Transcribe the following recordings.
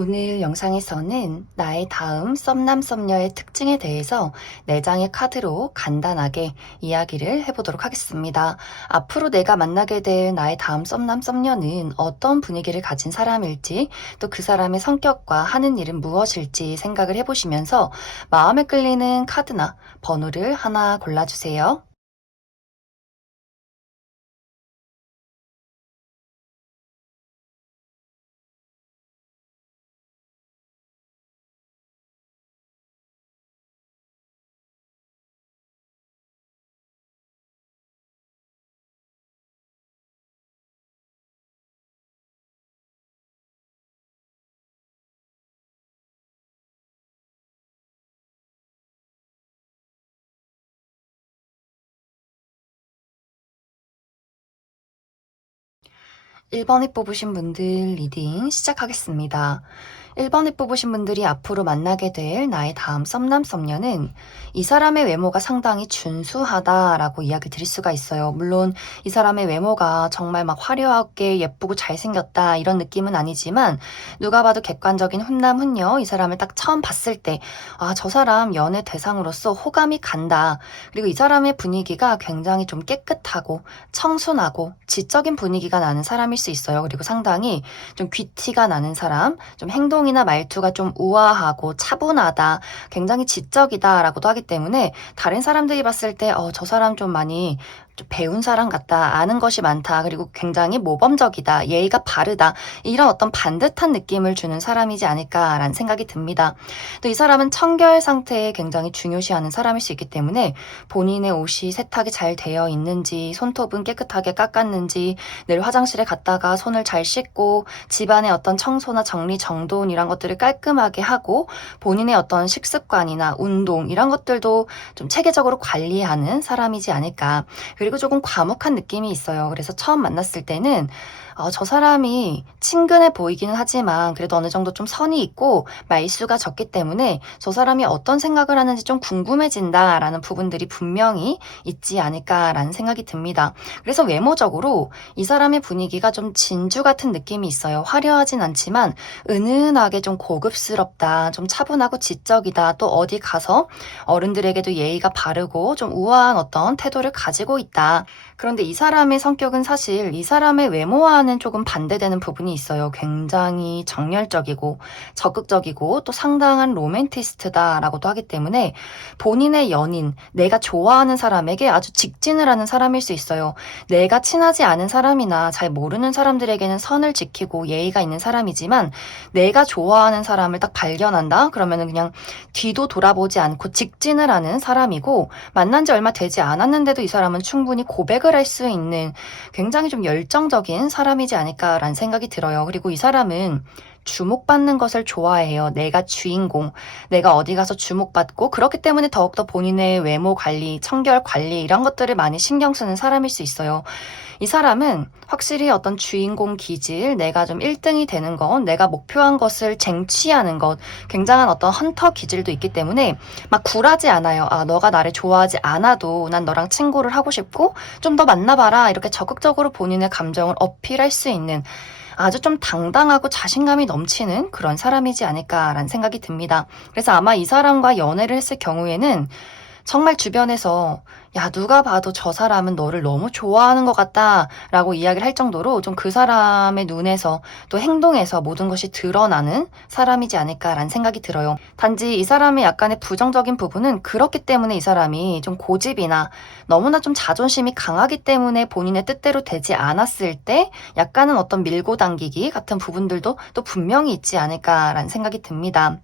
오늘 영상에서는 나의 다음 썸남 썸녀의 특징에 대해서 4장의 카드로 간단하게 이야기를 해보도록 하겠습니다. 앞으로 내가 만나게 될 나의 다음 썸남 썸녀는 어떤 분위기를 가진 사람일지, 또 그 사람의 성격과 하는 일은 무엇일지 생각을 해보시면서 마음에 끌리는 카드나 번호를 하나 골라주세요. 1번에 뽑으신 분들 리딩 시작하겠습니다. 1번에 뽑으신 분들이 앞으로 만나게 될 나의 다음 썸남 썸녀는 이 사람의 외모가 상당히 준수하다라고 이야기 드릴 수가 있어요. 물론 이 사람의 외모가 정말 막 화려하게 예쁘고 잘생겼다 이런 느낌은 아니지만 누가 봐도 객관적인 훈남 훈녀 이 사람을 딱 처음 봤을 때 저 사람 연애 대상으로서 호감이 간다. 그리고 이 사람의 분위기가 굉장히 좀 깨끗하고 청순하고 지적인 분위기가 나는 사람일 수 있어요. 그리고 상당히 좀 귀티가 나는 사람, 좀 행동이나 말투가 좀 우아하고 차분하다, 굉장히 지적이다라고도 하기 때문에 다른 사람들이 봤을 때 저 사람 좀 많이 좀 배운 사람 같다, 아는 것이 많다, 그리고 굉장히 모범적이다, 예의가 바르다, 이런 어떤 반듯한 느낌을 주는 사람이지 않을까라는 생각이 듭니다. 또 이 사람은 청결 상태에 굉장히 중요시하는 사람일 수 있기 때문에 본인의 옷이 세탁이 잘 되어 있는지, 손톱은 깨끗하게 깎았는지, 늘 화장실에 갔다가 손을 잘 씻고 집안의 어떤 청소나 정리 정돈 이런 것들을 깔끔하게 하고 본인의 어떤 식습관이나 운동 이런 것들도 좀 체계적으로 관리하는 사람이지 않을까. 그리고 조금 과묵한 느낌이 있어요. 그래서 처음 만났을 때는 저 사람이 친근해 보이기는 하지만 그래도 어느 정도 좀 선이 있고 말수가 적기 때문에 저 사람이 어떤 생각을 하는지 좀 궁금해진다라는 부분들이 분명히 있지 않을까라는 생각이 듭니다. 그래서 외모적으로 이 사람의 분위기가 좀 진주 같은 느낌이 있어요. 화려하진 않지만 은은하게 좀 고급스럽다, 좀 차분하고 지적이다, 또 어디 가서 어른들에게도 예의가 바르고 좀 우아한 어떤 태도를 가지고 있다. 그런데 이 사람의 성격은 사실 이 사람의 외모와는 조금 반대되는 부분이 있어요. 굉장히 정열적이고 적극적이고 또 상당한 로맨티스트다라고도 하기 때문에 본인의 연인, 내가 좋아하는 사람에게 아주 직진을 하는 사람일 수 있어요. 내가 친하지 않은 사람이나 잘 모르는 사람들에게는 선을 지키고 예의가 있는 사람이지만 내가 좋아하는 사람을 딱 발견한다? 그러면은 그냥 뒤도 돌아보지 않고 직진을 하는 사람이고 만난 지 얼마 되지 않았는데도 이 사람은 충분히 고백을 할 수 있는 굉장히 좀 열정적인 사람이지 않을까라는 생각이 들어요. 그리고 이 사람은 주목받는 것을 좋아해요. 내가 주인공, 내가 어디 가서 주목받고 그렇기 때문에 더욱더 본인의 외모 관리, 청결 관리 이런 것들을 많이 신경 쓰는 사람일 수 있어요. 이 사람은 확실히 어떤 주인공 기질, 내가 좀 1등이 되는 것, 내가 목표한 것을 쟁취하는 것, 굉장한 어떤 헌터 기질도 있기 때문에 막 굴하지 않아요. 너가 나를 좋아하지 않아도 난 너랑 친구를 하고 싶고 좀 더 만나봐라. 이렇게 적극적으로 본인의 감정을 어필할 수 있는 아주 좀 당당하고 자신감이 넘치는 그런 사람이지 않을까라는 생각이 듭니다. 그래서 아마 이 사람과 연애를 했을 경우에는 정말 주변에서 야, 누가 봐도 저 사람은 너를 너무 좋아하는 것 같다 라고 이야기를 할 정도로 좀 그 사람의 눈에서 또 행동에서 모든 것이 드러나는 사람이지 않을까라는 생각이 들어요. 단지 이 사람의 약간의 부정적인 부분은 그렇기 때문에 이 사람이 좀 고집이나 너무나 좀 자존심이 강하기 때문에 본인의 뜻대로 되지 않았을 때 약간은 어떤 밀고 당기기 같은 부분들도 또 분명히 있지 않을까라는 생각이 듭니다.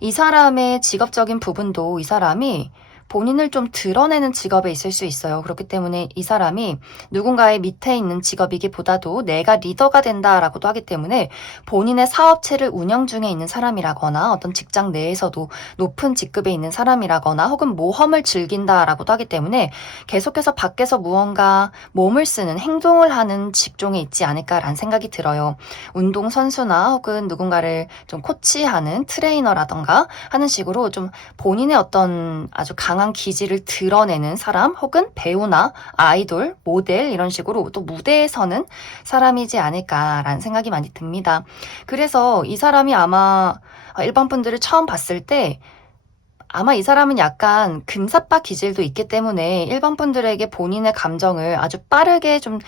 이 사람의 직업적인 부분도 이 사람이 본인을 좀 드러내는 직업에 있을 수 있어요. 그렇기 때문에 이 사람이 누군가의 밑에 있는 직업이기보다도 내가 리더가 된다라고도 하기 때문에 본인의 사업체를 운영 중에 있는 사람이라거나 어떤 직장 내에서도 높은 직급에 있는 사람이라거나 혹은 모험을 즐긴다라고도 하기 때문에 계속해서 밖에서 무언가 몸을 쓰는 행동을 하는 직종에 있지 않을까라는 생각이 들어요. 운동선수나 혹은 누군가를 좀 코치하는 트레이너라던가 하는 식으로 좀 본인의 어떤 아주 강한 강한 기질을 드러내는 사람 혹은 배우나 아이돌, 모델 이런 식으로 또 무대에 서는 사람이지 않을까라는 생각이 많이 듭니다. 그래서 이 사람이 아마 일반 분들을 처음 봤을 때 아마 이 사람은 약간 금사빠 기질도 있기 때문에 일반 분들에게 본인의 감정을 아주 빠르게 좀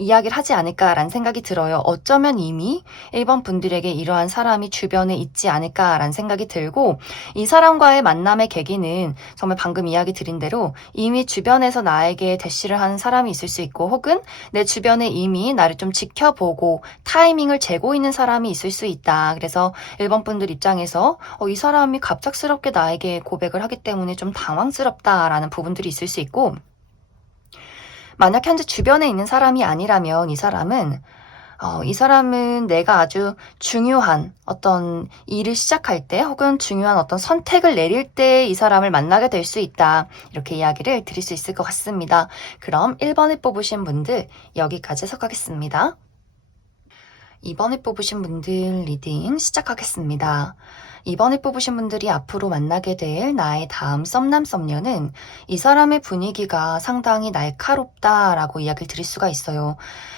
이야기를 하지 않을까라는 생각이 들어요. 어쩌면 이미 일반 분들에게 이러한 사람이 주변에 있지 않을까라는 생각이 들고, 이 사람과의 만남의 계기는 정말 방금 이야기 드린 대로 이미 주변에서 나에게 대시를 하는 사람이 있을 수 있고, 혹은 내 주변에 이미 나를 좀 지켜보고 타이밍을 재고 있는 사람이 있을 수 있다. 그래서 일반 분들 입장에서 이 사람이 갑작스럽게 나에게 고백을 하기 때문에 좀 당황스럽다라는 부분들이 있을 수 있고, 만약 현재 주변에 있는 사람이 아니라면 이 사람은 내가 아주 중요한 어떤 일을 시작할 때 혹은 중요한 어떤 선택을 내릴 때 이 사람을 만나게 될 수 있다. 이렇게 이야기를 드릴 수 있을 것 같습니다. 그럼 1번을 뽑으신 분들 여기까지 해석하겠습니다. 2번을 뽑으신 분들 리딩 시작하겠습니다. 2번을 뽑으신 분들이 앞으로 만나게 될 나의 다음 썸남 썸녀는 이 사람의 분위기가 상당히 날카롭다라고 이야기를 드릴 수가 있어요.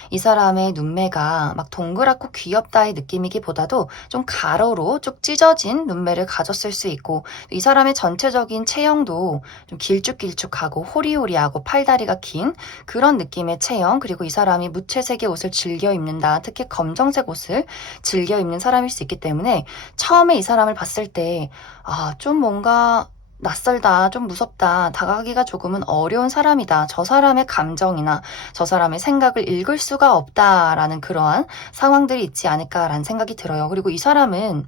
이 사람의 눈매가 막 동그랗고 귀엽다의 느낌이기보다도 좀 가로로 쭉 찢어진 눈매를 가졌을 수 있고, 이 사람의 전체적인 체형도 좀 길쭉길쭉하고 호리호리하고 팔다리가 긴 그런 느낌의 체형, 그리고 이 사람이 무채색의 옷을 즐겨 입는다, 특히 검정색 옷을 즐겨 입는 사람일 수 있기 때문에 처음에 이 사람을 봤을 때 좀 뭔가 낯설다, 좀 무섭다, 다가가기가 조금은 어려운 사람이다, 저 사람의 감정이나 저 사람의 생각을 읽을 수가 없다라는 그러한 상황들이 있지 않을까라는 생각이 들어요. 그리고 이 사람은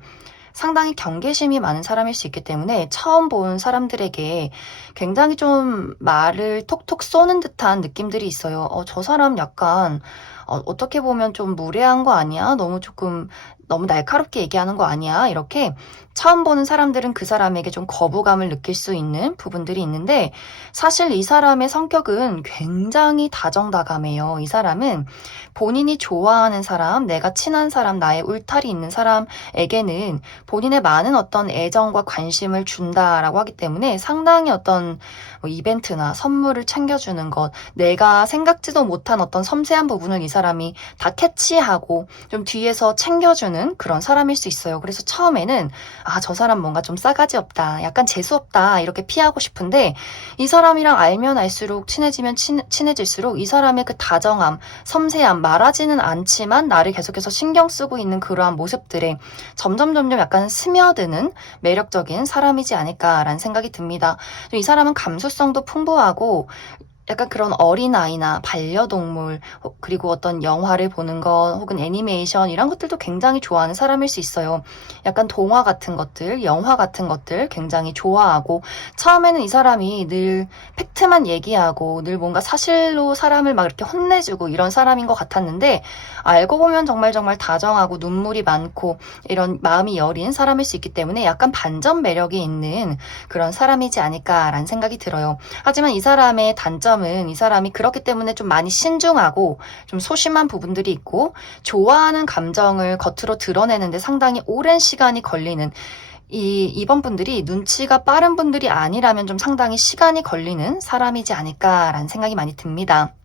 상당히 경계심이 많은 사람일 수 있기 때문에 처음 본 사람들에게 굉장히 좀 말을 톡톡 쏘는 듯한 느낌들이 있어요. 저 사람 약간 어떻게 보면 좀 무례한 거 아니야? 너무 날카롭게 얘기하는 거 아니야? 이렇게 처음 보는 사람들은 그 사람에게 좀 거부감을 느낄 수 있는 부분들이 있는데, 사실 이 사람의 성격은 굉장히 다정다감해요. 이 사람은 본인이 좋아하는 사람, 내가 친한 사람, 나의 울타리 있는 사람에게는 본인의 많은 어떤 애정과 관심을 준다라고 하기 때문에 상당히 어떤 이벤트나 선물을 챙겨주는 것, 내가 생각지도 못한 어떤 섬세한 부분을 이 사람이 다 캐치하고 좀 뒤에서 챙겨주는 그런 사람일 수 있어요. 그래서 처음에는 저 사람 뭔가 좀 싸가지 없다, 약간 재수없다 이렇게 피하고 싶은데, 이 사람이랑 알면 알수록 친해지면 친해질수록 이 사람의 그 다정함, 섬세함, 말하지는 않지만 나를 계속해서 신경 쓰고 있는 그러한 모습들에 점점 약간 스며드는 매력적인 사람이지 않을까라는 생각이 듭니다. 이 사람은 감수성도 풍부하고 약간 그런 어린아이나 반려동물, 그리고 어떤 영화를 보는 것 혹은 애니메이션 이런 것들도 굉장히 좋아하는 사람일 수 있어요. 약간 동화 같은 것들, 영화 같은 것들 굉장히 좋아하고, 처음에는 이 사람이 늘 팩트만 얘기하고 늘 뭔가 사실로 사람을 막 이렇게 혼내주고 이런 사람인 것 같았는데, 알고 보면 정말 다정하고 눈물이 많고 이런 마음이 여린 사람일 수 있기 때문에 약간 반전 매력이 있는 그런 사람이지 않을까라는 생각이 들어요. 하지만 이 사람의 단점은 이 사람이 그렇기 때문에 좀 많이 신중하고 좀 소심한 부분들이 있고, 좋아하는 감정을 겉으로 드러내는데 상당히 오랜 시간이 걸리는, 이번 분들이 눈치가 빠른 분들이 아니라면 좀 상당히 시간이 걸리는 사람이지 않을까라는 생각이 많이 듭니다.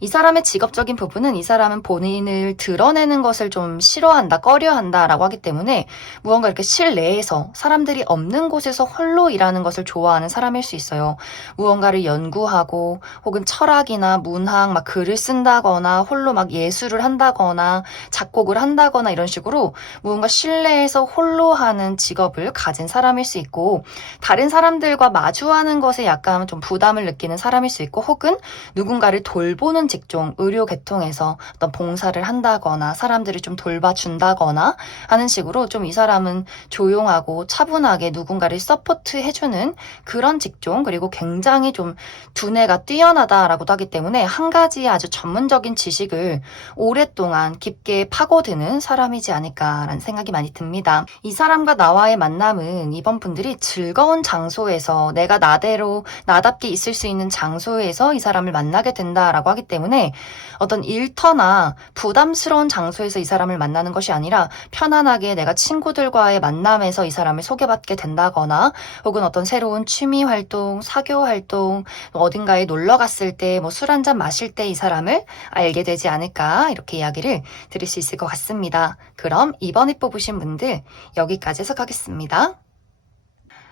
이 사람의 직업적인 부분은 이 사람은 본인을 드러내는 것을 좀 싫어한다, 꺼려한다라고 하기 때문에 무언가 이렇게 실내에서 사람들이 없는 곳에서 홀로 일하는 것을 좋아하는 사람일 수 있어요. 무언가를 연구하고 혹은 철학이나 문학 막 글을 쓴다거나 홀로 막 예술을 한다거나 작곡을 한다거나 이런 식으로 무언가 실내에서 홀로 하는 직업을 가진 사람일 수 있고, 다른 사람들과 마주하는 것에 약간 좀 부담을 느끼는 사람일 수 있고, 혹은 누군가를 돌보는 직종, 의료 계통에서 어떤 봉사를 한다거나 사람들을 좀 돌봐준다거나 하는 식으로 좀 이 사람은 조용하고 차분하게 누군가를 서포트해주는 그런 직종, 그리고 굉장히 좀 두뇌가 뛰어나다라고도 하기 때문에 한 가지 아주 전문적인 지식을 오랫동안 깊게 파고드는 사람이지 않을까라는 생각이 많이 듭니다. 이 사람과 나와의 만남은 이번 분들이 즐거운 장소에서, 내가 나대로 나답게 있을 수 있는 장소에서 이 사람을 만나게 된다라고 하기 때문에 때문에 어떤 일터나 부담스러운 장소에서 이 사람을 만나는 것이 아니라 편안하게 내가 친구들과의 만남에서 이 사람을 소개받게 된다거나 혹은 어떤 새로운 취미 활동, 사교 활동, 어딘가에 놀러 갔을 때 뭐 술 한잔 마실 때 이 사람을 알게 되지 않을까 이렇게 이야기를 드릴 수 있을 것 같습니다. 그럼 2번에 뽑으신 분들 여기까지 해석하겠습니다.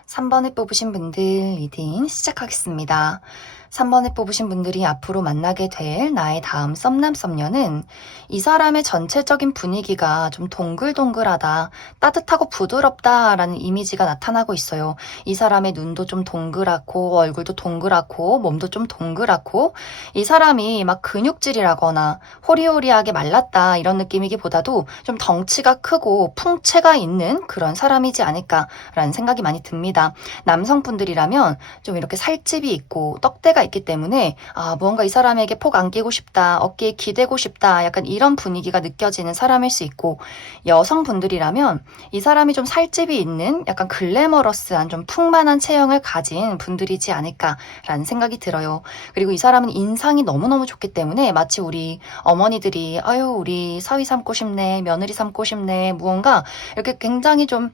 3번에 뽑으신 분들 리딩 시작하겠습니다. 3번에 뽑으신 분들이 앞으로 만나게 될 나의 다음 썸남 썸녀는 이 사람의 전체적인 분위기가 좀 동글동글하다, 따뜻하고 부드럽다라는 이미지가 나타나고 있어요. 이 사람의 눈도 좀 동그랗고 얼굴도 동그랗고 몸도 좀 동그랗고 이 사람이 막 근육질이라거나 호리호리하게 말랐다 이런 느낌이기보다도 좀 덩치가 크고 풍채가 있는 그런 사람이지 않을까라는 생각이 많이 듭니다. 남성분들이라면 좀 이렇게 살집이 있고 떡대가 있기 때문에 무언가 이 사람에게 폭 안기고 싶다, 어깨에 기대고 싶다 약간 이런 분위기가 느껴지는 사람일 수 있고 여성분들이라면 이 사람이 좀 살집이 있는 약간 글래머러스한 좀 풍만한 체형을 가진 분들이지 않을까라는 생각이 들어요. 그리고 이 사람은 인상이 너무너무 좋기 때문에 마치 우리 어머니들이 아유 우리 사위 삼고 싶네, 며느리 삼고 싶네 무언가 이렇게 굉장히 좀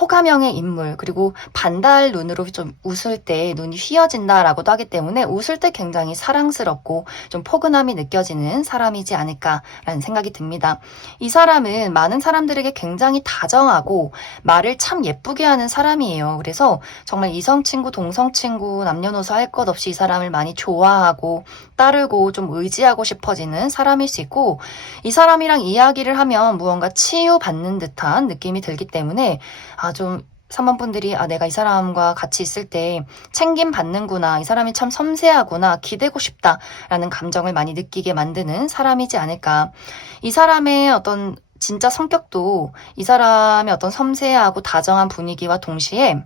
호감형의 인물 그리고 반달 눈으로 좀 웃을 때 눈이 휘어진다라고도 하기 때문에 웃을 때 굉장히 사랑스럽고 좀 포근함이 느껴지는 사람이지 않을까라는 생각이 듭니다. 이 사람은 많은 사람들에게 굉장히 다정하고 말을 참 예쁘게 하는 사람이에요. 그래서 정말 이성친구, 동성친구, 남녀노소 할 것 없이 이 사람을 많이 좋아하고 따르고 좀 의지하고 싶어지는 사람일 수 있고 이 사람이랑 이야기를 하면 무언가 치유받는 듯한 느낌이 들기 때문에 좀 3번 분들이 내가 이 사람과 같이 있을 때 챙김 받는구나, 이 사람이 참 섬세하구나, 기대고 싶다라는 감정을 많이 느끼게 만드는 사람이지 않을까. 이 사람의 어떤 진짜 성격도 이 사람의 어떤 섬세하고 다정한 분위기와 동시에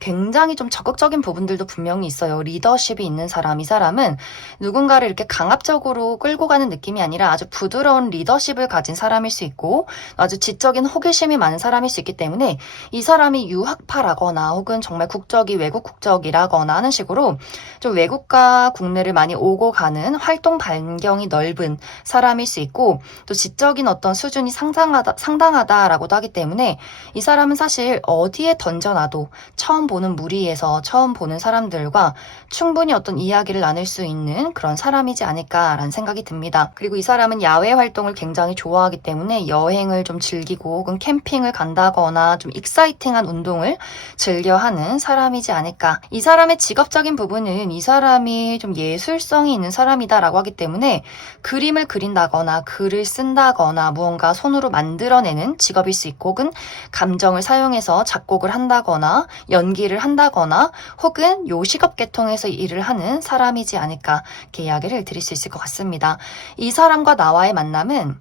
굉장히 좀 적극적인 부분들도 분명히 있어요. 리더십이 있는 사람, 이 사람은 누군가를 이렇게 강압적으로 끌고 가는 느낌이 아니라 아주 부드러운 리더십을 가진 사람일 수 있고 아주 지적인 호기심이 많은 사람일 수 있기 때문에 이 사람이 유학파라거나 혹은 정말 국적이 외국 국적이라거나 하는 식으로 좀 외국과 국내를 많이 오고 가는 활동 반경이 넓은 사람일 수 있고 또 지적인 어떤 수준이 상당하다라고도 하기 때문에 이 사람은 사실 어디에 던져놔도 처음 보는 무리에서 처음 보는 사람들과 충분히 어떤 이야기를 나눌 수 있는 그런 사람이지 않을까라는 생각이 듭니다. 그리고 이 사람은 야외 활동을 굉장히 좋아하기 때문에 여행을 좀 즐기고 혹은 캠핑을 간다거나 좀 익사이팅한 운동을 즐겨하는 사람이지 않을까. 이 사람의 직업적인 부분은 이 사람이 좀 예술성이 있는 사람이다라고 하기 때문에 그림을 그린다거나 글을 쓴다거나 무언가 손으로 만들어내는 직업일 수 있고 혹은 감정을 사용해서 작곡을 한다거나 연기를 한다거나 혹은 요식업 계통에서 일을 하는 사람이지 않을까 이렇게 이야기를 드릴 수 있을 것 같습니다. 이 사람과 나와의 만남은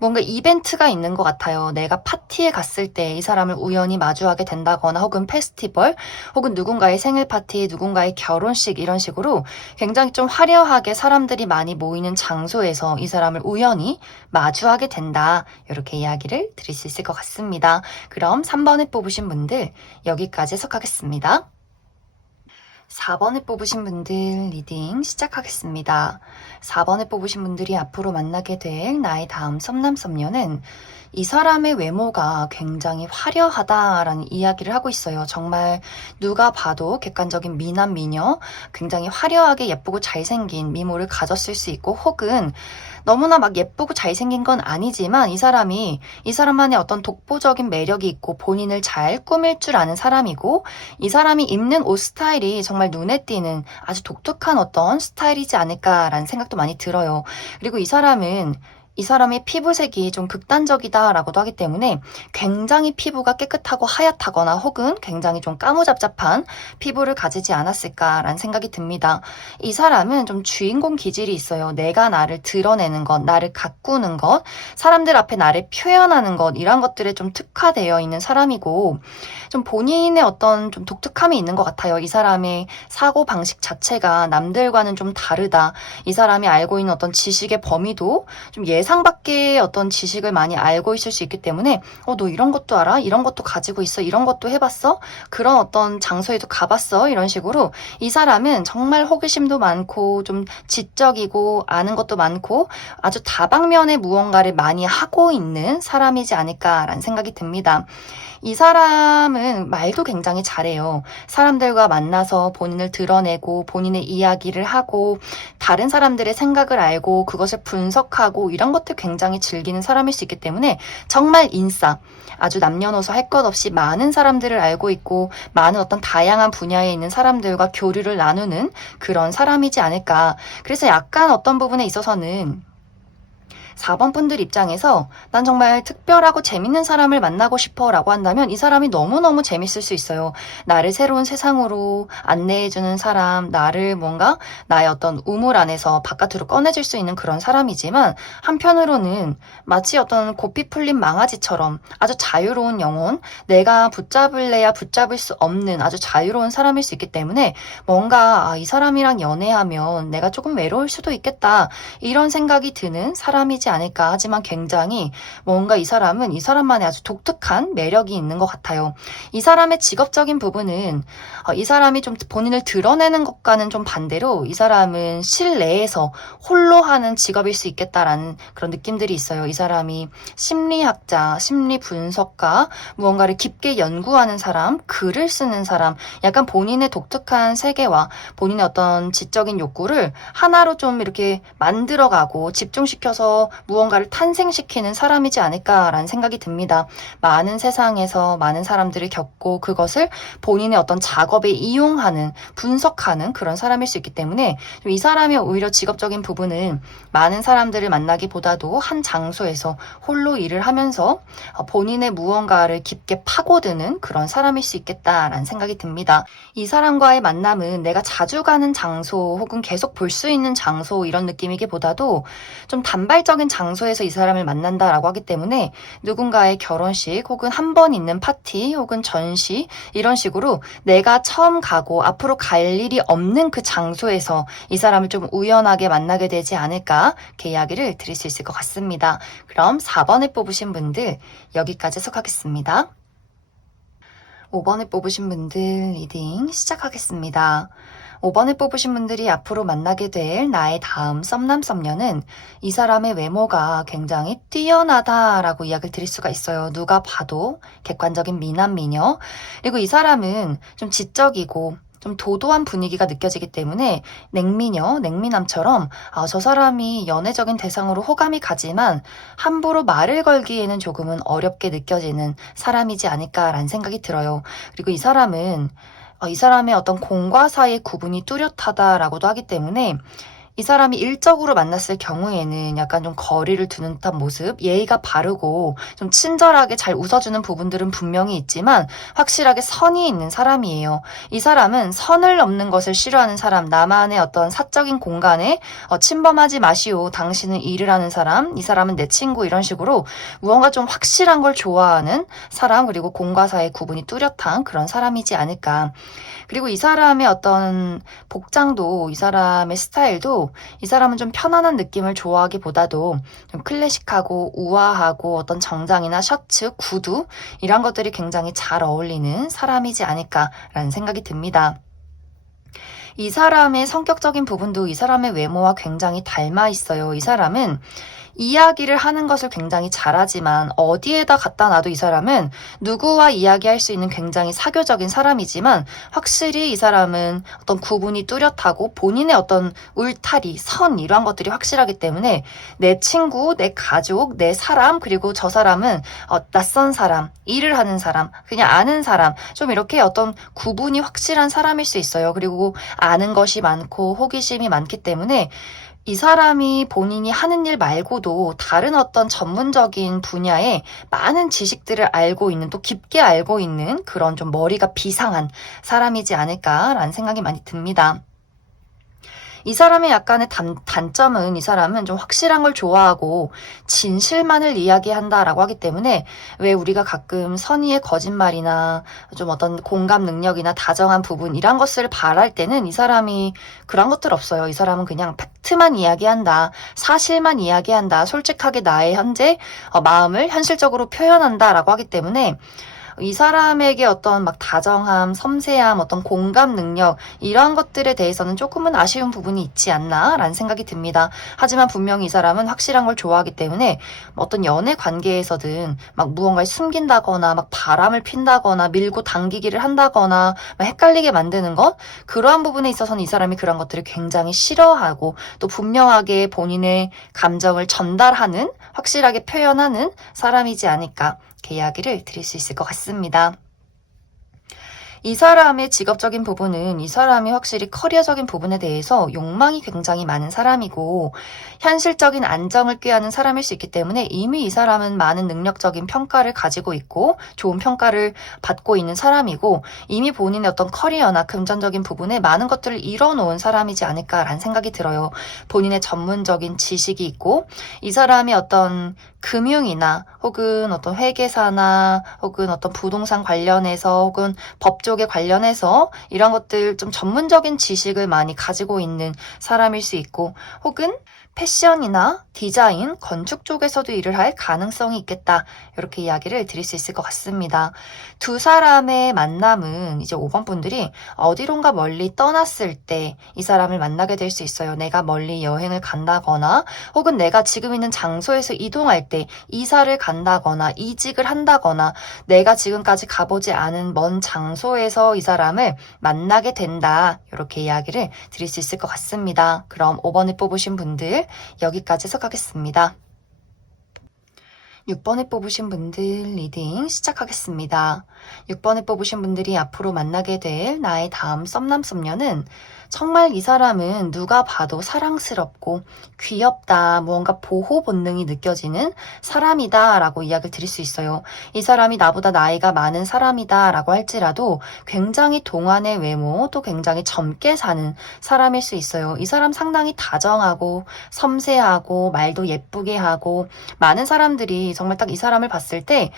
뭔가 이벤트가 있는 것 같아요. 내가 파티에 갔을 때 이 사람을 우연히 마주하게 된다거나 혹은 페스티벌 혹은 누군가의 생일 파티, 누군가의 결혼식 이런 식으로 굉장히 좀 화려하게 사람들이 많이 모이는 장소에서 이 사람을 우연히 마주하게 된다. 이렇게 이야기를 드릴 수 있을 것 같습니다. 그럼 3번에 뽑으신 분들 여기까지 해석하겠습니다. 4번에 뽑으신 분들 리딩 시작하겠습니다. 4번에 뽑으신 분들이 앞으로 만나게 될 나의 다음 썸남 썸녀는 이 사람의 외모가 굉장히 화려하다라는 이야기를 하고 있어요. 정말 누가 봐도 객관적인 미남 미녀, 굉장히 화려하게 예쁘고 잘생긴 미모를 가졌을 수 있고 혹은 너무나 막 예쁘고 잘생긴 건 아니지만 이 사람만의 어떤 독보적인 매력이 있고 본인을 잘 꾸밀 줄 아는 사람이고 이 사람이 입는 옷 스타일이 정말 눈에 띄는 아주 독특한 어떤 스타일이지 않을까라는 생각도 많이 들어요. 그리고 이 사람의 피부색이 좀 극단적이다라고도 하기 때문에 굉장히 피부가 깨끗하고 하얗다거나 혹은 굉장히 좀 까무잡잡한 피부를 가지지 않았을까라는 생각이 듭니다. 이 사람은 좀 주인공 기질이 있어요. 내가 나를 드러내는 것, 나를 가꾸는 것, 사람들 앞에 나를 표현하는 것 이런 것들에 좀 특화되어 있는 사람이고 좀 본인의 어떤 좀 독특함이 있는 것 같아요. 이 사람의 사고 방식 자체가 남들과는 좀 다르다. 이 사람이 알고 있는 어떤 지식의 범위도 좀 예상 밖의 어떤 지식을 많이 알고 있을 수 있기 때문에 너 이런 것도 알아? 이런 것도 가지고 있어? 이런 것도 해봤어? 그런 어떤 장소에도 가봤어? 이런 식으로 이 사람은 정말 호기심도 많고 좀 지적이고 아는 것도 많고 아주 다방면의 무언가를 많이 하고 있는 사람이지 않을까라는 생각이 듭니다. 이 사람은 말도 굉장히 잘해요. 사람들과 만나서 본인을 드러내고 본인의 이야기를 하고 다른 사람들의 생각을 알고 그것을 분석하고 이런 것들 굉장히 즐기는 사람일 수 있기 때문에 정말 인싸, 아주 남녀노소 할 것 없이 많은 사람들을 알고 있고 많은 어떤 다양한 분야에 있는 사람들과 교류를 나누는 그런 사람이지 않을까. 그래서 약간 어떤 부분에 있어서는 4번 분들 입장에서 난 정말 특별하고 재밌는 사람을 만나고 싶어 라고 한다면 이 사람이 너무너무 재밌을 수 있어요. 나를 새로운 세상으로 안내해주는 사람, 나를 뭔가 나의 어떤 우물 안에서 바깥으로 꺼내줄 수 있는 그런 사람이지만 한편으로는 마치 어떤 고삐 풀린 망아지처럼 아주 자유로운 영혼, 내가 붙잡을래야 붙잡을 수 없는 아주 자유로운 사람일 수 있기 때문에 뭔가 이 사람이랑 연애하면 내가 조금 외로울 수도 있겠다 이런 생각이 드는 사람이지 않을까. 하지만 굉장히 뭔가 이 사람은 이 사람만의 아주 독특한 매력이 있는 것 같아요. 이 사람의 직업적인 부분은 이 사람이 좀 본인을 드러내는 것과는 좀 반대로 이 사람은 실내에서 홀로 하는 직업일 수 있겠다라는 그런 느낌들이 있어요. 이 사람이 심리학자, 심리 분석가, 무언가를 깊게 연구하는 사람, 글을 쓰는 사람, 약간 본인의 독특한 세계와 본인의 어떤 지적인 욕구를 하나로 좀 이렇게 만들어가고 집중시켜서 무언가를 탄생시키는 사람이지 않을까라는 생각이 듭니다. 많은 세상에서 많은 사람들을 겪고 그것을 본인의 어떤 작업에 이용하는, 분석하는 그런 사람일 수 있기 때문에 이 사람이 오히려 직업적인 부분은 많은 사람들을 만나기보다도 한 장소에서 홀로 일을 하면서 본인의 무언가를 깊게 파고드는 그런 사람일 수 있겠다라는 생각이 듭니다. 이 사람과의 만남은 내가 자주 가는 장소 혹은 계속 볼 수 있는 장소 이런 느낌이기보다도 좀 단발적인 장소에서 이 사람을 만난다라고 하기 때문에 누군가의 결혼식 혹은 한 번 있는 파티 혹은 전시 이런 식으로 내가 처음 가고 앞으로 갈 일이 없는 그 장소에서 이 사람을 좀 우연하게 만나게 되지 않을까 이렇게 이야기를 드릴 수 있을 것 같습니다. 그럼 4번을 뽑으신 분들 여기까지 해석하겠습니다. 5번을 뽑으신 분들 리딩 시작하겠습니다. 5번을 뽑으신 분들이 앞으로 만나게 될 나의 다음 썸남 썸녀는 이 사람의 외모가 굉장히 뛰어나다라고 이야기를 드릴 수가 있어요. 누가 봐도 객관적인 미남 미녀. 그리고 이 사람은 좀 지적이고 좀 도도한 분위기가 느껴지기 때문에 냉미녀, 냉미남처럼 저 사람이 연애적인 대상으로 호감이 가지만 함부로 말을 걸기에는 조금은 어렵게 느껴지는 사람이지 않을까라는 생각이 들어요. 그리고 이 사람은 이 사람의 어떤 공과 사의 구분이 뚜렷하다라고도 하기 때문에 이 사람이 일적으로 만났을 경우에는 약간 좀 거리를 두는 듯한 모습, 예의가 바르고 좀 친절하게 잘 웃어주는 부분들은 분명히 있지만 확실하게 선이 있는 사람이에요. 이 사람은 선을 넘는 것을 싫어하는 사람, 나만의 어떤 사적인 공간에 침범하지 마시오. 당신은 일을 하는 사람, 이 사람은 내 친구 이런 식으로 무언가 좀 확실한 걸 좋아하는 사람, 그리고 공과 사의 구분이 뚜렷한 그런 사람이지 않을까. 그리고 이 사람의 어떤 복장도 이 사람의 스타일도 이 사람은 좀 편안한 느낌을 좋아하기보다도 좀 클래식하고 우아하고 어떤 정장이나 셔츠, 구두 이런 것들이 굉장히 잘 어울리는 사람이지 않을까라는 생각이 듭니다. 이 사람의 성격적인 부분도 이 사람의 외모와 굉장히 닮아 있어요. 이 사람은 이야기를 하는 것을 굉장히 잘하지만 어디에다 갖다 놔도 이 사람은 누구와 이야기할 수 있는 굉장히 사교적인 사람이지만 확실히 이 사람은 어떤 구분이 뚜렷하고 본인의 어떤 울타리, 선 이러한 것들이 확실하기 때문에 내 친구, 내 가족, 내 사람 그리고 저 사람은 낯선 사람, 일을 하는 사람, 그냥 아는 사람 좀 이렇게 어떤 구분이 확실한 사람일 수 있어요. 그리고 아는 것이 많고 호기심이 많기 때문에 이 사람이 본인이 하는 일 말고도 다른 어떤 전문적인 분야에 많은 지식들을 알고 있는 또 깊게 알고 있는 그런 좀 머리가 비상한 사람이지 않을까라는 생각이 많이 듭니다. 이 사람의 약간의 단점은 이 사람은 좀 확실한 걸 좋아하고 진실만을 이야기한다라고 하기 때문에 왜 우리가 가끔 선의의 거짓말이나 좀 어떤 공감 능력이나 다정한 부분 이런 것을 바랄 때는 이 사람이 그런 것들 없어요. 이 사람은 그냥 팩트만 이야기한다. 사실만 이야기한다. 솔직하게 나의 현재 마음을 현실적으로 표현한다라고 하기 때문에 이 사람에게 어떤 막 다정함, 섬세함, 어떤 공감 능력 이러한 것들에 대해서는 조금은 아쉬운 부분이 있지 않나라는 생각이 듭니다. 하지만 분명히 이 사람은 확실한 걸 좋아하기 때문에 어떤 연애 관계에서든 막 무언가를 숨긴다거나 막 바람을 핀다거나 밀고 당기기를 한다거나 막 헷갈리게 만드는 것 그러한 부분에 있어서는 이 사람이 그런 것들을 굉장히 싫어하고 또 분명하게 본인의 감정을 전달하는 확실하게 표현하는 사람이지 않을까 이렇게 이야기를 드릴 수 있을 것 같습니다. 이 사람의 직업적인 부분은 이 사람이 확실히 커리어적인 부분에 대해서 욕망이 굉장히 많은 사람이고 현실적인 안정을 꾀하는 사람일 수 있기 때문에 이미 이 사람은 많은 능력적인 평가를 가지고 있고 좋은 평가를 받고 있는 사람이고 이미 본인의 어떤 커리어나 금전적인 부분에 많은 것들을 이뤄놓은 사람이지 않을까라는 생각이 들어요. 본인의 전문적인 지식이 있고 이 사람이 어떤 금융이나 혹은 어떤 회계사나 혹은 어떤 부동산 관련해서 혹은 법 쪽에 관련해서 이런 것들 좀 전문적인 지식을 많이 가지고 있는 사람일 수 있고 혹은 패션이나 디자인, 건축 쪽에서도 일을 할 가능성이 있겠다. 이렇게 이야기를 드릴 수 있을 것 같습니다. 두 사람의 만남은 이제 5번 분들이 어디론가 멀리 떠났을 때 이 사람을 만나게 될 수 있어요. 내가 멀리 여행을 간다거나 혹은 내가 지금 있는 장소에서 이동할 때 이사를 간다거나 이직을 한다거나 내가 지금까지 가보지 않은 먼 장소에서 이 사람을 만나게 된다. 이렇게 이야기를 드릴 수 있을 것 같습니다. 그럼 5번을 뽑으신 분들 여기까지 해석하겠습니다. 6번을 뽑으신 분들 리딩 시작하겠습니다. 6번을 뽑으신 분들이 앞으로 만나게 될 나의 다음 썸남 썸녀는 정말 이 사람은 누가 봐도 사랑스럽고 귀엽다, 무언가 보호 본능이 느껴지는 사람이다 라고 이야기를 드릴 수 있어요. 이 사람이 나보다 나이가 많은 사람이다 라고 할지라도 굉장히 동안의 외모 또 굉장히 젊게 사는 사람일 수 있어요. 이 사람 상당히 다정하고 섬세하고 말도 예쁘게 하고 많은 사람들이 정말 딱 이 사람을 봤을 때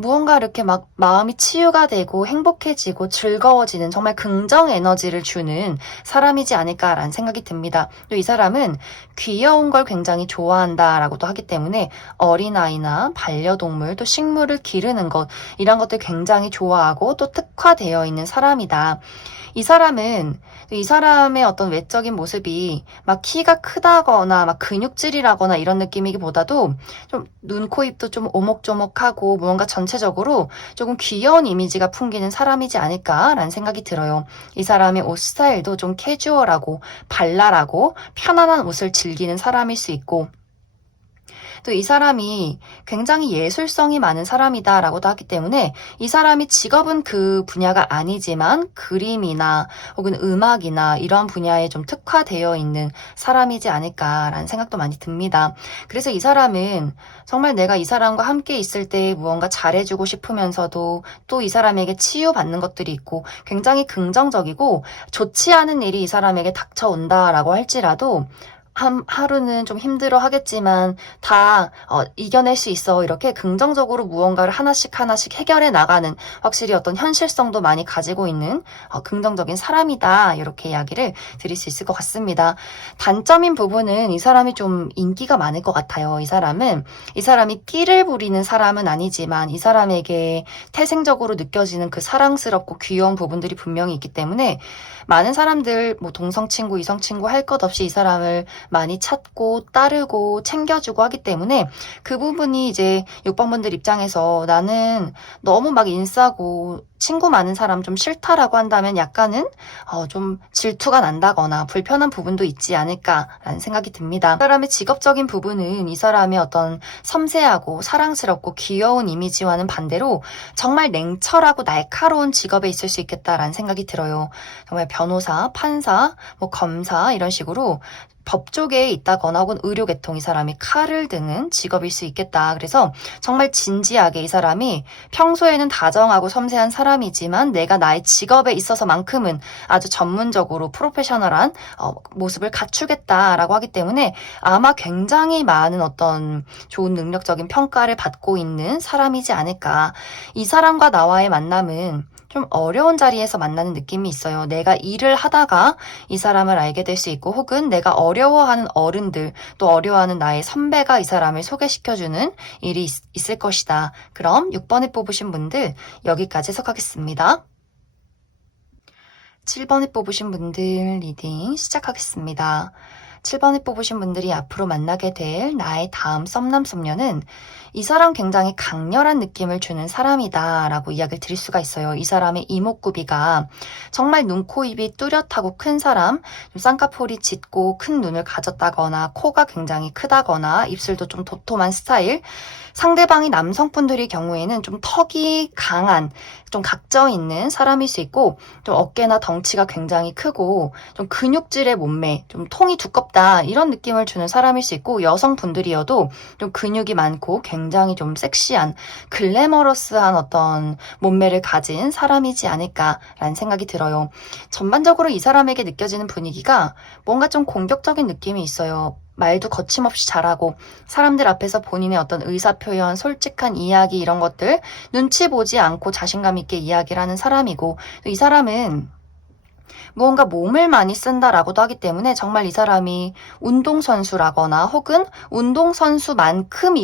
무언가 이렇게 막 마음이 치유가 되고 행복해지고 즐거워지는 정말 긍정 에너지를 주는 사람이지 않을까라는 생각이 듭니다. 또 이 사람은 귀여운 걸 굉장히 좋아한다라고도 하기 때문에 어린아이나 반려동물 또 식물을 기르는 것 이런 것들 굉장히 좋아하고 또 특화되어 있는 사람이다. 이 사람은 이 사람의 어떤 외적인 모습이 막 키가 크다거나 막 근육질이라거나 이런 느낌이기보다도 좀 눈, 코, 입도 좀 오목조목하고 무언가 전체적으로 조금 귀여운 이미지가 풍기는 사람이지 않을까라는 생각이 들어요. 이 사람의 옷 스타일도 좀 캐주얼하고 발랄하고 편안한 옷을 즐기는 사람일 수 있고 또 이 사람이 굉장히 예술성이 많은 사람이다라고도 하기 때문에 이 사람이 직업은 그 분야가 아니지만 그림이나 혹은 음악이나 이런 분야에 좀 특화되어 있는 사람이지 않을까라는 생각도 많이 듭니다. 그래서 이 사람은 정말 내가 이 사람과 함께 있을 때 무언가 잘해주고 싶으면서도 또 이 사람에게 치유받는 것들이 있고 굉장히 긍정적이고 좋지 않은 일이 이 사람에게 닥쳐온다라고 할지라도 하루는 좀 힘들어 하겠지만 다 이겨낼 수 있어. 이렇게 긍정적으로 무언가를 하나씩 해결해 나가는 확실히 어떤 현실성도 많이 가지고 있는 긍정적인 사람이다. 이렇게 이야기를 드릴 수 있을 것 같습니다. 단점인 부분은 이 사람이 좀 인기가 많을 것 같아요. 이 사람이 끼를 부리는 사람은 아니지만 이 사람에게 태생적으로 느껴지는 그 사랑스럽고 귀여운 부분들이 분명히 있기 때문에 많은 사람들 뭐 동성 친구, 이성 친구 할 것 없이 이 사람을 많이 찾고 따르고 챙겨주고 하기 때문에 그 부분이 이제 6번 분들 입장에서 나는 너무 막 인싸고 친구 많은 사람 좀 싫다라고 한다면 약간은 좀 질투가 난다거나 불편한 부분도 있지 않을까라는 생각이 듭니다. 이 사람의 직업적인 부분은 이 사람의 어떤 섬세하고 사랑스럽고 귀여운 이미지와는 반대로 정말 냉철하고 날카로운 직업에 있을 수 있겠다라는 생각이 들어요. 정말 변호사, 판사, 뭐 검사 이런 식으로 법 쪽에 있다거나 혹은 의료 계통 이 사람이 칼을 드는 직업일 수 있겠다. 그래서 정말 진지하게 이 사람이 평소에는 다정하고 섬세한 사람이지만 내가 나의 직업에 있어서만큼은 아주 전문적으로 프로페셔널한 모습을 갖추겠다라고 하기 때문에 아마 굉장히 많은 어떤 좋은 능력적인 평가를 받고 있는 사람이지 않을까. 이 사람과 나와의 만남은 좀 어려운 자리에서 만나는 느낌이 있어요. 내가 일을 하다가 이 사람을 알게 될 수 있고 혹은 내가 어려워하는 어른들 또 어려워하는 나의 선배가 이 사람을 소개시켜주는 일이 있을 것이다. 그럼 6번에 뽑으신 분들 여기까지 해석하겠습니다. 7번에 뽑으신 분들 리딩 시작하겠습니다. 7번에 뽑으신 분들이 앞으로 만나게 될 나의 다음 썸남 썸녀는 이 사람 굉장히 강렬한 느낌을 주는 사람이다 라고 이야기를 드릴 수가 있어요. 이 사람의 이목구비가 정말 눈, 코, 입이 뚜렷하고 큰 사람, 좀 쌍꺼풀이 짙고 큰 눈을 가졌다거나 코가 굉장히 크다거나 입술도 좀 도톰한 스타일, 상대방이 남성분들의 경우에는 좀 턱이 강한, 좀 각져 있는 사람일 수 있고 좀 어깨나 덩치가 굉장히 크고 좀 근육질의 몸매, 좀 통이 두껍다 이런 느낌을 주는 사람일 수 있고 여성분들이어도 좀 근육이 많고 굉장히 좀 섹시한 글래머러스한 어떤 몸매를 가진 사람이지 않을까라는 생각이 들어요. 전반적으로 이 사람에게 느껴지는 분위기가 뭔가 좀 공격적인 느낌이 있어요. 말도 거침없이 잘하고 사람들 앞에서 본인의 어떤 의사표현, 솔직한 이야기 이런 것들 눈치 보지 않고 자신감 있게 이야기를 하는 사람이고 이 사람은 무언가 몸을 많이 쓴다라고도 하기 때문에 정말 이 사람이 운동선수라거나 혹은 운동선수만큼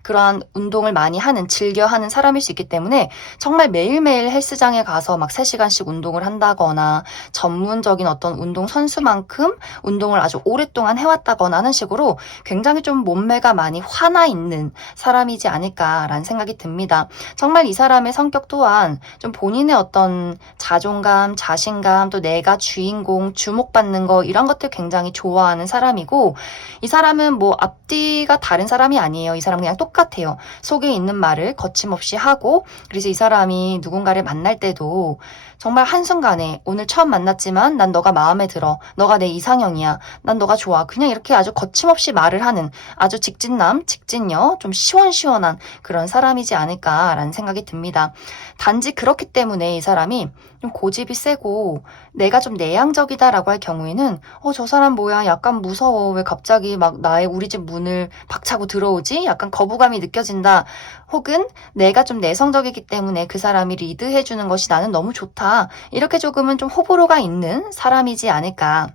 그러한 운동을 많이 하는, 즐겨하는 사람일 수 있기 때문에 정말 매일매일 헬스장에 가서 막 3시간씩 운동을 한다거나 전문적인 어떤 운동선수만큼 운동을 아주 오랫동안 해왔다거나 하는 식으로 굉장히 좀 몸매가 많이 화나 있는 사람이지 않을까라는 생각이 듭니다. 정말 이 사람의 성격 또한 좀 본인의 어떤 자존감, 자신감, 또 내가 주인공, 주목받는 거 이런 것들 굉장히 좋아하는 사람이고 이 사람은 뭐 앞뒤가 다른 사람이 아니에요. 이 사람은 그냥 똑같아요. 속에 있는 말을 거침없이 하고 그래서 이 사람이 누군가를 만날 때도 정말 한순간에 오늘 처음 만났지만 난 너가 마음에 들어. 너가 내 이상형이야. 난 너가 좋아. 그냥 이렇게 아주 거침없이 말을 하는 아주 직진남, 직진녀, 좀 시원시원한 그런 사람이지 않을까라는 생각이 듭니다. 단지 그렇기 때문에 이 사람이 좀 고집이 세고 내가 좀 내향적이다라고 할 경우에는 저 사람 뭐야 약간 무서워 왜 갑자기 막 우리 집 문을 박차고 들어오지? 약간 거부감이 느껴진다. 혹은 내가 좀 내성적이기 때문에 그 사람이 리드해주는 것이 나는 너무 좋다. 이렇게 조금은 좀 호불호가 있는 사람이지 않을까.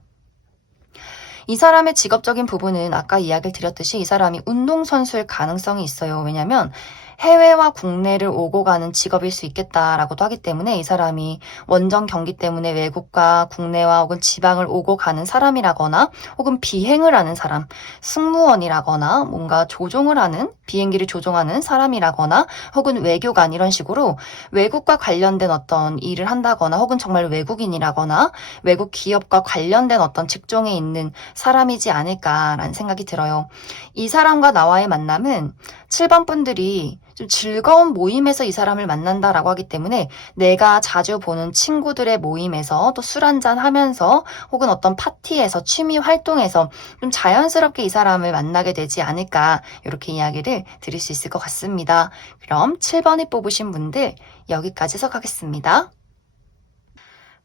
이 사람의 직업적인 부분은 아까 이야기를 드렸듯이 이 사람이 운동선수일 가능성이 있어요. 왜냐면 해외와 국내를 오고 가는 직업일 수 있겠다라고도 하기 때문에 이 사람이 원정 경기 때문에 외국과 국내와 혹은 지방을 오고 가는 사람이라거나 혹은 비행을 하는 사람, 승무원이라거나 뭔가 조종을 하는 비행기를 조종하는 사람이라거나 혹은 외교관 이런 식으로 외국과 관련된 어떤 일을 한다거나 혹은 정말 외국인이라거나 외국 기업과 관련된 어떤 직종에 있는 사람이지 않을까라는 생각이 들어요. 이 사람과 나와의 만남은 7번 분들이 좀 즐거운 모임에서 이 사람을 만난다라고 하기 때문에 내가 자주 보는 친구들의 모임에서 또 술 한잔 하면서 혹은 어떤 파티에서 취미 활동에서 좀 자연스럽게 이 사람을 만나게 되지 않을까 이렇게 이야기를 드릴 수 있을 것 같습니다. 그럼 7번을 뽑으신 분들 여기까지 해석하겠습니다.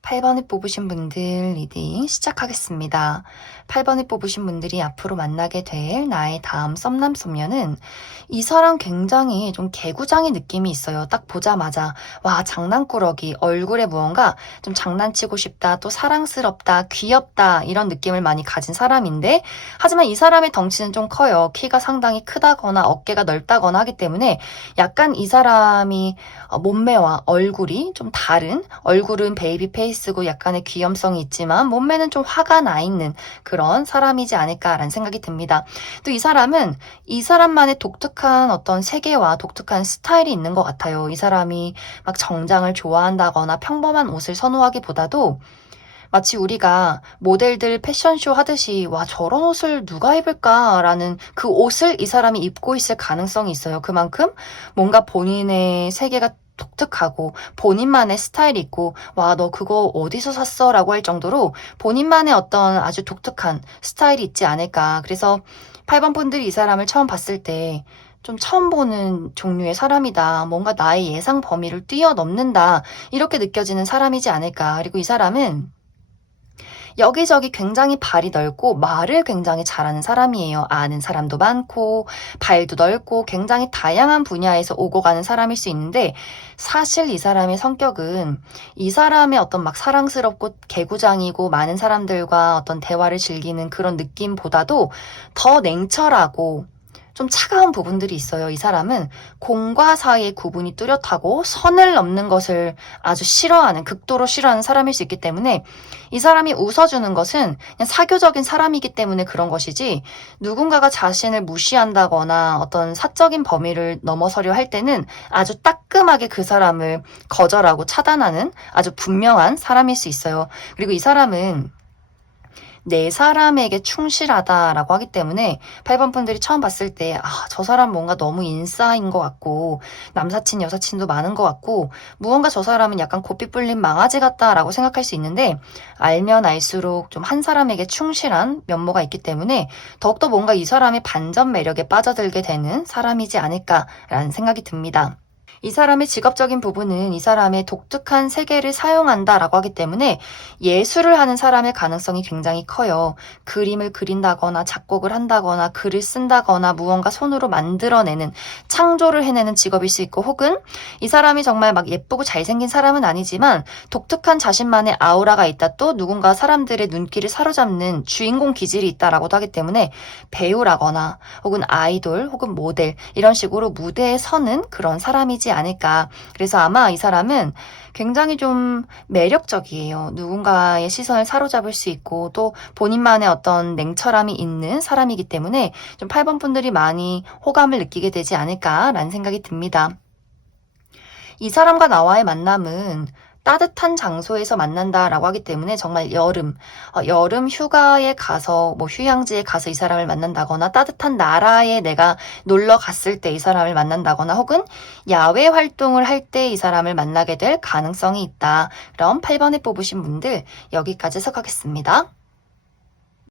8번을 뽑으신 분들 리딩 시작하겠습니다. 8번을 뽑으신 분들이 앞으로 만나게 될 나의 다음 썸남 썸녀는 이 사람 굉장히 좀 개구장이 느낌이 있어요. 딱 보자마자 와 장난꾸러기 얼굴에 무언가 좀 장난치고 싶다 또 사랑스럽다 귀엽다 이런 느낌을 많이 가진 사람인데 하지만 이 사람의 덩치는 좀 커요. 키가 상당히 크다거나 어깨가 넓다거나 하기 때문에 약간 이 사람이 몸매와 얼굴이 좀 다른 얼굴은 베이비 페이스고 약간의 귀염성이 있지만 몸매는 좀 화가 나 있는 그런 사람이지 않을까라는 생각이 듭니다. 또 이 사람은 이 사람만의 독특한 어떤 세계와 독특한 스타일이 있는 것 같아요. 이 사람이 막 정장을 좋아한다거나 평범한 옷을 선호하기보다도 마치 우리가 모델들 패션쇼 하듯이 와 저런 옷을 누가 입을까라는 그 옷을 이 사람이 입고 있을 가능성이 있어요. 그만큼 뭔가 본인의 세계가 독특하고 본인만의 스타일이 있고 와, 너 그거 어디서 샀어? 라고 할 정도로 본인만의 어떤 아주 독특한 스타일이 있지 않을까. 그래서 8번 분들이 이 사람을 처음 봤을 때 좀 처음 보는 종류의 사람이다. 뭔가 나의 예상 범위를 뛰어넘는다. 이렇게 느껴지는 사람이지 않을까. 그리고 이 사람은 여기저기 굉장히 발이 넓고 말을 굉장히 잘하는 사람이에요. 아는 사람도 많고 발도 넓고 굉장히 다양한 분야에서 오고 가는 사람일 수 있는데 사실 이 사람의 성격은 이 사람의 어떤 막 사랑스럽고 개구장이고 많은 사람들과 어떤 대화를 즐기는 그런 느낌보다도 더 냉철하고 좀 차가운 부분들이 있어요. 이 사람은 공과 사의 구분이 뚜렷하고 선을 넘는 것을 아주 싫어하는, 극도로 싫어하는 사람일 수 있기 때문에 이 사람이 웃어주는 것은 그냥 사교적인 사람이기 때문에 그런 것이지 누군가가 자신을 무시한다거나 어떤 사적인 범위를 넘어서려 할 때는 아주 따끔하게 그 사람을 거절하고 차단하는 아주 분명한 사람일 수 있어요. 그리고 이 사람은 내 사람에게 충실하다라고 하기 때문에 8번 분들이 처음 봤을 때 저 사람 뭔가 너무 인싸인 것 같고 남사친 여사친도 많은 것 같고 무언가 저 사람은 약간 고삐 뿔린 망아지 같다라고 생각할 수 있는데 알면 알수록 좀 한 사람에게 충실한 면모가 있기 때문에 더욱더 뭔가 이 사람의 반전 매력에 빠져들게 되는 사람이지 않을까라는 생각이 듭니다. 이 사람의 직업적인 부분은 이 사람의 독특한 세계를 사용한다라고 하기 때문에 예술을 하는 사람의 가능성이 굉장히 커요. 그림을 그린다거나 작곡을 한다거나 글을 쓴다거나 무언가 손으로 만들어내는 창조를 해내는 직업일 수 있고 혹은 이 사람이 정말 막 예쁘고 잘생긴 사람은 아니지만 독특한 자신만의 아우라가 있다 또 누군가 사람들의 눈길을 사로잡는 주인공 기질이 있다라고도 하기 때문에 배우라거나 혹은 아이돌 혹은 모델 이런 식으로 무대에 서는 그런 사람이지 않을까. 그래서 아마 이 사람은 굉장히 좀 매력적이에요. 누군가의 시선을 사로잡을 수 있고 또 본인만의 어떤 냉철함이 있는 사람이기 때문에 좀 8번 분들이 많이 호감을 느끼게 되지 않을까라는 생각이 듭니다. 이 사람과 나와의 만남은 따뜻한 장소에서 만난다라고 하기 때문에 정말 여름 휴가에 가서 뭐 휴양지에 가서 이 사람을 만난다거나 따뜻한 나라에 내가 놀러 갔을 때 이 사람을 만난다거나 혹은 야외 활동을 할 때 이 사람을 만나게 될 가능성이 있다. 그럼 8번에 뽑으신 분들 여기까지 해석하겠습니다.